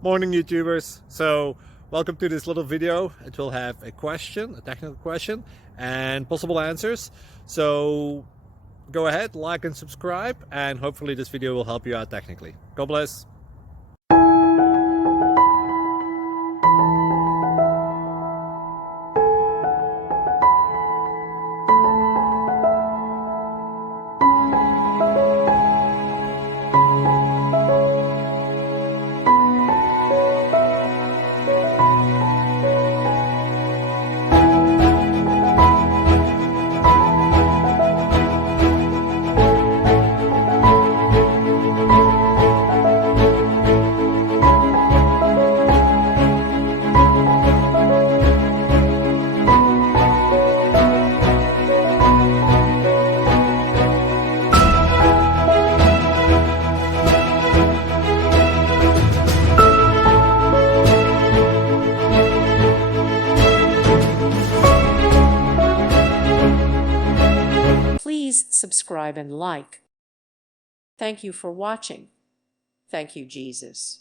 Morning YouTubers. So welcome to this little video. It will have a question, a technical question, and possible answers. So go ahead, like and subscribe, and hopefully this video will help you out technically. God bless. Please subscribe and like. Thank you for watching. Thank you, Jesus.